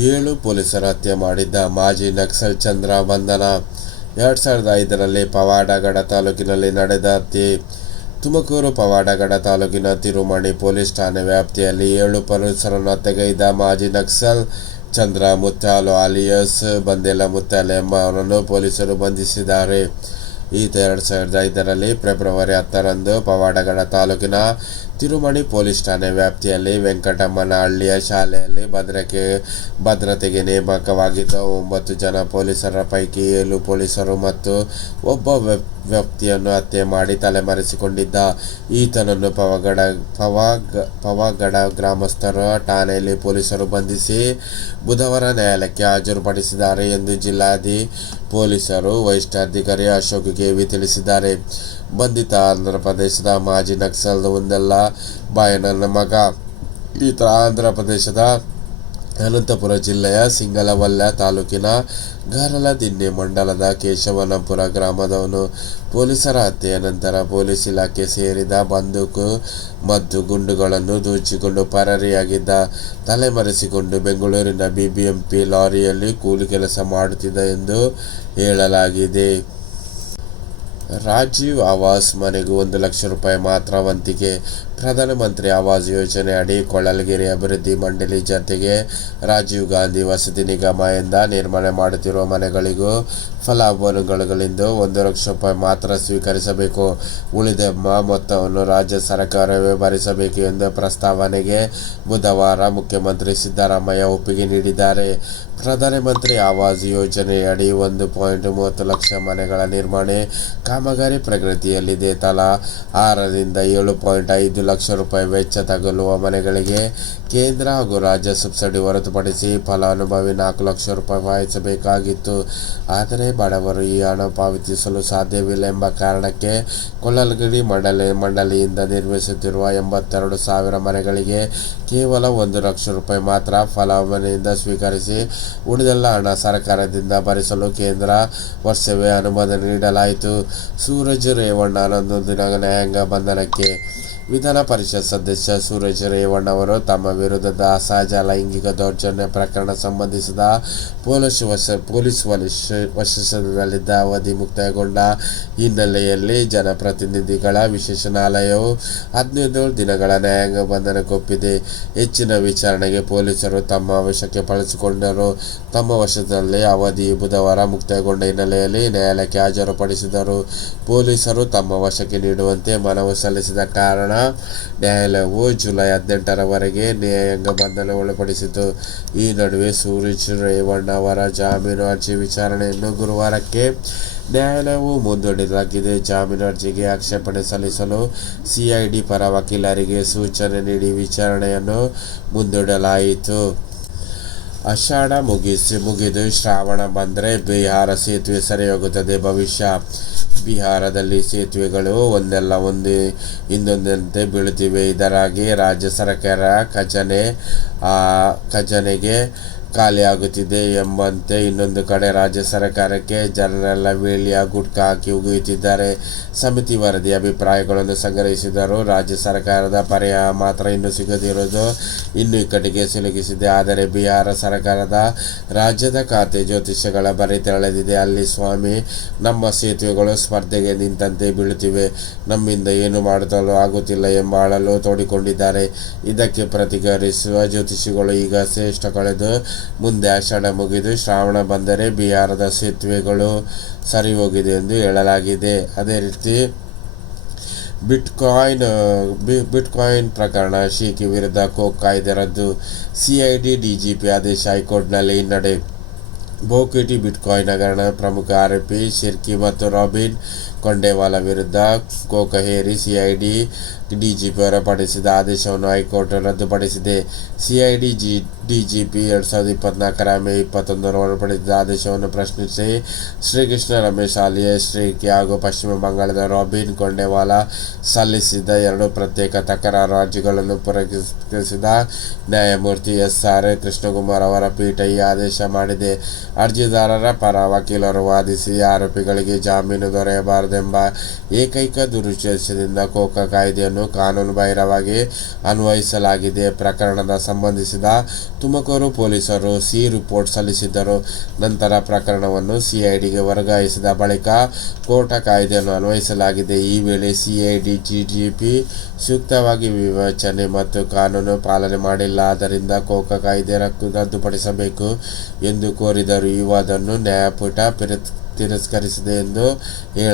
7 ಪೊಲೀಸರ ಹತ್ಯೆ ಮಾಡಿದ್ದ ಮಾಜಿ ನಕ್ಸಲ್ ಚಂದ್ರ ಬಂಧನ. 2005ರಲ್ಲಿ ಪವಾಡಗಢ ತಾಲೂಕಿನಲ್ಲಿ ನಡೆದ ಹತ್ಯೆ. ತುಮಕೂರು ಪವಾಡಗಢ ತಾಲೂಕಿನ ತಿರುಮಣಿ ಪೊಲೀಸ್ ಠಾಣೆ ವ್ಯಾಪ್ತಿಯಲ್ಲಿ 7 ಪೊಲೀಸರನ್ನು ಹತ್ಯೆಗೈದ ಮಾಜಿ ನಕ್ಸಲ್ ಚಂದ್ರ ಮುತ್ಯಾಲು ಆಲಿಯಾಸ್ ಬಂದೆಲ ಮುತ್ಯಾಲು ಎಂಬವರನ್ನು ಪೊಲೀಸರು ಬಂಧಿಸಿದ್ದಾರೆ. ಈತ 2005ರಲ್ಲಿ ಫೆಬ್ರವರಿ 10ರಂದು ಪವಾಡಗಢ ತಾಲೂಕಿನ ತಿರುಮಣಿ ಪೊಲೀಸ್ ಠಾಣೆ ವ್ಯಾಪ್ತಿಯಲ್ಲಿ ವೆಂಕಟಮ್ಮನಹಳ್ಳಿಯ ಶಾಲೆಯಲ್ಲಿ ಭದ್ರತೆಗೆ ನೇಮಕವಾಗಿದ್ದ 9 ಜನ ಪೊಲೀಸರ ಪೈಕಿ 7 ಪೊಲೀಸರು ಮತ್ತು ಒಬ್ಬ ವ್ಯಕ್ತಿಯನ್ನು ಹತ್ಯೆ ಮಾಡಿ ತಲೆಮರೆಸಿಕೊಂಡಿದ್ದ. ಈತನನ್ನು ಪವಾಗಢ ಗ್ರಾಮಸ್ಥರ ಠಾಣೆಯಲ್ಲಿ ಪೊಲೀಸರು ಬಂಧಿಸಿ ಬುಧವಾರ ನ್ಯಾಯಾಲಯಕ್ಕೆ ಹಾಜರುಪಡಿಸಿದ್ದಾರೆ ಎಂದು ಜಿಲ್ಲಾ ಪೊಲೀಸರು ವರಿಷ್ಠಾಧಿಕಾರಿ ಅಶೋಕ್ ಕೆವಿ ತಿಳಿಸಿದ್ದಾರೆ. ಬಂಧಿತ ಆಂಧ್ರಪ್ರದೇಶದ ಮಾಜಿ ನಕ್ಸಲ್ ಒಂದೆಲ್ಲ ಬಾಯಣ್ಣನ ಮಗ. ಈತ ಆಂಧ್ರಪ್ರದೇಶದ ಅನಂತಪುರ ಜಿಲ್ಲೆಯ ಸಿಂಗಲವಲ್ಯ ತಾಲೂಕಿನ ಗಾರಲದಿನ್ನೆ ಮಂಡಲದ ಕೇಶವನಪುರ ಗ್ರಾಮದವನು. ಪೊಲೀಸರ ಹತ್ಯೆಯ ನಂತರ ಪೊಲೀಸ್ ಇಲಾಖೆ ಸೇರಿದ ಬಂದೂಕು ಮತ್ತು ಗುಂಡುಗಳನ್ನು ದೋಚಿಕೊಂಡು ಪರಾರಿಯಾಗಿದ್ದ. ತಲೆಮರೆಸಿಕೊಂಡು ಬೆಂಗಳೂರಿನ ಬಿಬಿಎಂಪಿ ಲಾರಿಯಲ್ಲಿ ಕೂಲಿ ಕೆಲಸ ಮಾಡುತ್ತಿದ್ದ ಎಂದು ಹೇಳಲಾಗಿದೆ. ರಾಜೀವ್ ಆವಾಸ್ ಮನೆಗೂ 1 ಲಕ್ಷ ರೂಪಾಯಿ ಮಾತ್ರ ವಂತಿಗೆ. ಪ್ರಧಾನಮಂತ್ರಿ ಆವಾಸ್ ಯೋಜನೆ ಅಡಿ ಕೊಳ್ಳಲಗಿರಿ ಅಭಿವೃದ್ಧಿ ಮಂಡಳಿ ಜತೆಗೆ ರಾಜೀವ್ ಗಾಂಧಿ ವಸತಿ ನಿಗಮ ಎಂದ ನಿರ್ಮಾಣ ಮಾಡುತ್ತಿರುವ ಮನೆಗಳಿಗೂ ಫಲಾನುಭವಿಗಳಿಂದ 1 ಲಕ್ಷ ರೂಪಾಯಿ ಮಾತ್ರ ಸ್ವೀಕರಿಸಬೇಕು. ಉಳಿದ ಮೊತ್ತವನ್ನು ರಾಜ್ಯ ಸರ್ಕಾರವೇ ಭರಿಸಬೇಕು ಎಂದ ಪ್ರಸ್ತಾವನೆಗೆ ಬುಧವಾರ ಮುಖ್ಯಮಂತ್ರಿ ಸಿದ್ದರಾಮಯ್ಯ ಒಪ್ಪಿಗೆ ನೀಡಿದ್ದಾರೆ. ಪ್ರಧಾನಮಂತ್ರಿ ಆವಾಸ್ ಯೋಜನೆಯಡಿ 1.30 ಲಕ್ಷ ಮನೆಗಳ ನಿರ್ಮಾಣ ಕಾಮಗಾರಿ ಪ್ರಗತಿಯಲ್ಲಿದೆ. ತಲಾ 6ರಿಂದ 7.5 ಲಕ್ಷ ರೂಪಾಯಿ ವೆಚ್ಚ ತಗುಲುವ ಮನೆಗಳಿಗೆ ಕೇಂದ್ರ ಹಾಗೂ ರಾಜ್ಯ ಸಬ್ಸಿಡಿ ಹೊರತುಪಡಿಸಿ ಫಲಾನುಭವಿ 4 ಲಕ್ಷ ರೂಪಾಯಿ ಪಾವತಿಸಬೇಕಾಗಿತ್ತು. ಆದರೆ ಬಡವರು ಈ ಹಣ ಪಾವತಿಸಲು ಸಾಧ್ಯವಿಲ್ಲ ಎಂಬ ಕಾರಣಕ್ಕೆ ಕೊಳ್ಳಲಗಿರಿ ಮಂಡಳಿಯಿಂದ ನಿರ್ಮಿಸುತ್ತಿರುವ 82,000 ಮನೆಗಳಿಗೆ ಕೇವಲ 1 ಲಕ್ಷ ರೂಪಾಯಿ ಮಾತ್ರ ಫಲಾನುಭವಿಯಿಂದ ಸ್ವೀಕರಿಸಿ ಉಳಿದೆಲ್ಲ ಹಣ ಸರ್ಕಾರದಿಂದ ಭರಿಸಲು ಕೇಂದ್ರ ವರ್ಷವೇ ಅನುಮೋದನೆ ನೀಡಲಾಯಿತು. ಸೂರಜ್ ರೇವಣ್ಣ 11 ದಿನ ನ್ಯಾಯಾಂಗ ಬಂಧನಕ್ಕೆ. ವಿಧಾನ ಪರಿಷತ್ ಸದಸ್ಯ ಸೂರಜ್ ರೇವಣ್ಣ ಅವರು ತಮ್ಮ ವಿರುದ್ಧದ ಅಸಹಜ ಲೈಂಗಿಕ ದೌರ್ಜನ್ಯ ಪ್ರಕರಣ ಸಂಬಂಧಿಸಿದ ಪೊಲೀಸ್ ವಶದಲ್ಲಿದ್ದ ಅವಧಿ ಮುಕ್ತಾಯಗೊಂಡ ಹಿನ್ನೆಲೆಯಲ್ಲಿ ಜನಪ್ರತಿನಿಧಿಗಳ ವಿಶೇಷ ನ್ಯಾಯಾಲಯವು 15 ದಿನಗಳ ನ್ಯಾಯಾಂಗ ಬಂಧನಕ್ಕೆ ಒಪ್ಪಿದೆ. ಹೆಚ್ಚಿನ ವಿಚಾರಣೆಗೆ ಪೊಲೀಸರು ತಮ್ಮ ವಶಕ್ಕೆ ಪಡೆದುಕೊಂಡರು. ತಮ್ಮ ವಶದಲ್ಲಿ ಅವಧಿ ಬುಧವಾರ ಮುಕ್ತಾಯಗೊಂಡ ಹಿನ್ನೆಲೆಯಲ್ಲಿ ನ್ಯಾಯಾಲಯಕ್ಕೆ ಹಾಜರುಪಡಿಸಿದರು. ಪೊಲೀಸರು ತಮ್ಮ ವಶಕ್ಕೆ ನೀಡುವಂತೆ ಮನವಿ ಸಲ್ಲಿಸಿದ ಕಾರಣ ನ್ಯಾಯಾಲಯವು ಜುಲೈ 18ರವರೆಗೆ ನ್ಯಾಯಾಂಗ ಬಂಧನ ಒಳಪಡಿಸಿತು. ಈ ನಡುವೆ ಸೂರಜ್ ರೇವಣ್ಣ ಅವರ ಜಾಮೀನು ಅರ್ಜಿ ವಿಚಾರಣೆಯನ್ನು ಗುರುವಾರಕ್ಕೆ ನ್ಯಾಯಾಲಯವು ಮುಂದೂಡಲಾಗಿದೆ. ಜಾಮೀನು ಅರ್ಜಿಗೆ ಆಕ್ಷೇಪಣೆ ಸಲ್ಲಿಸಲು ಸಿಐಡಿ ಪರ ವಕೀಲರಿಗೆ ಸೂಚನೆ ನೀಡಿ ವಿಚಾರಣೆಯನ್ನು ಮುಂದೂಡಲಾಯಿತು. ಆಷಾಢ ಮುಗಿದು ಶ್ರಾವಣ ಬಂದರೆ ಬಿಹಾರ ಸೇತುವೆ ಸರಿಯೋಗುತ್ತದೆ. ಭವಿಷ್ಯ. ಬಿಹಾರದಲ್ಲಿ ಸೇತುವೆಗಳು ಒಂದಲ್ಲ ಇನ್ನೊಂದಂತೆ ಬೀಳುತ್ತಿವೆ. ಇದರಾಗಿ ರಾಜ್ಯ ಸರ್ಕಾರ ಖಜಾನೆಗೆ ಖಾಲಿಯಾಗುತ್ತಿದೆ ಎಂಬಂತೆ ಇನ್ನೊಂದು ಕಡೆ ರಾಜ್ಯ ಸರ್ಕಾರಕ್ಕೆ ಜನರೆಲ್ಲ ವೇಳಿಯ ಗುಟ್ಕಾ ಹಾಕಿ ಉಗಿಯುತ್ತಿದ್ದಾರೆ. ಸಮಿತಿ ವರದಿ ಅಭಿಪ್ರಾಯಗಳನ್ನು ಸಂಗ್ರಹಿಸಿದರೂ ರಾಜ್ಯ ಸರ್ಕಾರದ ಪರಿಹಾರ ಮಾತ್ರ ಇನ್ನೂ ಸಿಗದಿರುವುದು ಇನ್ನೂ ಇಕ್ಕಟ್ಟಿಗೆ ಸಿಲುಕಿಸಿದೆ. ಆದರೆ ಬಿಹಾರ ಸರ್ಕಾರದ ರಾಜ್ಯದ ಖಾತೆ ಜ್ಯೋತಿಷಿಗಳ ಬಳಿ ತೆರಳಿದೆ. ಅಲ್ಲಿ ಸ್ವಾಮಿ, ನಮ್ಮ ಸೇತುವೆಗಳು ಸ್ಪರ್ಧೆಗೆ ನಿಂತಂತೆ ಬೀಳುತ್ತಿವೆ, ನಮ್ಮಿಂದ ಏನು ಮಾಡಲು ಆಗುತ್ತಿಲ್ಲ ಎಂಬ ಅಳಲು ತೋಡಿಕೊಂಡಿದ್ದಾರೆ. ಇದಕ್ಕೆ ಪ್ರತಿಕ್ರಿಯಿಸುವ ಜ್ಯೋತಿಷಿಗಳು ಈಗ ಶ್ರೇಷ್ಠ ಕಳೆದು ಮುಂದೆ ಆಷಾಢ ಮುಗಿದು ಶ್ರಾವಣ ಬಂದರೆ ಬಿಹಾರದ ಸೇತುವೆಗಳು ಸರಿ ಹೋಗಿದೆ ಎಂದು ಹೇಳಲಾಗಿದೆ. ಅದೇ ರೀತಿ ಬಿಟ್ಕಾಯಿನ್ ಪ್ರಕರಣ ಶೇಖಿ ವಿರುದ್ಧ ಕೋಕ್ ಕಾಯ್ದೆ ರದ್ದು. ಸಿಐಡಿ ಡಿಜಿಪಿ ಆದೇಶ ಹೈಕೋರ್ಟ್ನಲ್ಲಿ ಹಿನ್ನಡೆ. ಬಹುಕೋಟಿ ಬಿಟ್ಕಾಯಿನ್ ಹಗರಣ ಪ್ರಮುಖ ಆರೋಪಿ ಶಿರ್ಕಿ ಮತ್ತು ರಾಬಿನ್ ಕೊಂಡೇವಾಲ ವಿರುದ್ಧ ಕೋಕ್ ಹೇರಿ ಸಿಐಡಿ ಡಿಜಿಪಿ ಹೊರಪಡಿಸಿದ ಆದೇಶವನ್ನು ಹೈಕೋರ್ಟ್ ರದ್ದುಪಡಿಸಿದೆ. ಸಿಐಡಿ ಡಿಜಿಪಿ 2024 ಮೇ 21 ಹೊರಪಡಿಸಿದ ಆದೇಶವನ್ನು ಪ್ರಶ್ನಿಸಿ ಶ್ರೀಕೃಷ್ಣ ರಮೇಶ್ ಆಲಿಯಾಸ್ ಶ್ರೀಕಿ ಹಾಗೂ ಪಶ್ಚಿಮ ಬಂಗಾಳದ ರಾಬಿನ್ ಕೊಂಡೇವಾಲ ಸಲ್ಲಿಸಿದ್ದ 2 ಪ್ರತ್ಯೇಕ ತಕರಾರು ಅರ್ಜಿಗಳನ್ನು ಪುರಸ್ಕರಿಸಿದ ನ್ಯಾಯಮೂರ್ತಿ ಎಸ್.ಆರ್. ಕೃಷ್ಣಕುಮಾರ್ ಅವರ ಪೀಠ ಈ ಆದೇಶ ಮಾಡಿದೆ. ಅರ್ಜಿದಾರರ ಪರ ವಕೀಲರು ವಾದಿಸಿ ಆರೋಪಿಗಳಿಗೆ ಜಾಮೀನು ದೊರೆಯಬಾರದು ಮಾಡಬಹುದೆಂಬ ಏಕೈಕ ದುರುದ್ದೇಶದಿಂದ ಕೋಕಾ ಕಾಯ್ದೆಯನ್ನು ಕಾನೂನುಬಾಹಿರವಾಗಿ ಅನ್ವಯಿಸಲಾಗಿದೆ. ಪ್ರಕರಣದ ಸಂಬಂಧಿಸಿದ ತುಮಕೂರು ಪೊಲೀಸರು ಸಿ ರಿಪೋರ್ಟ್ ಸಲ್ಲಿಸಿದ್ದರು. ನಂತರ ಪ್ರಕರಣವನ್ನು ಸಿಐಡಿಗೆ ವರ್ಗಾಯಿಸಿದ ಬಳಿಕ ಕೋಕಾ ಕಾಯ್ದೆಯನ್ನು ಅನ್ವಯಿಸಲಾಗಿದೆ. ಈ ವೇಳೆ ಸಿಐಡಿ ಡಿಜಿಪಿ ಸೂಕ್ತವಾಗಿ ವಿವೇಚನೆ ಮತ್ತು ಕಾನೂನು ಪಾಲನೆ ಮಾಡಿಲ್ಲ. ಆದ್ದರಿಂದ ಕೋಕಾ ಕಾಯ್ದೆ ರದ್ದುಪಡಿಸಬೇಕು ಎಂದು ಕೋರಿದರು. ಈ ವಾದವನ್ನು ನ್ಯಾಯಪೀಠ ತಿರಸ್ಕರಿಸಿದೆ ಎಂದು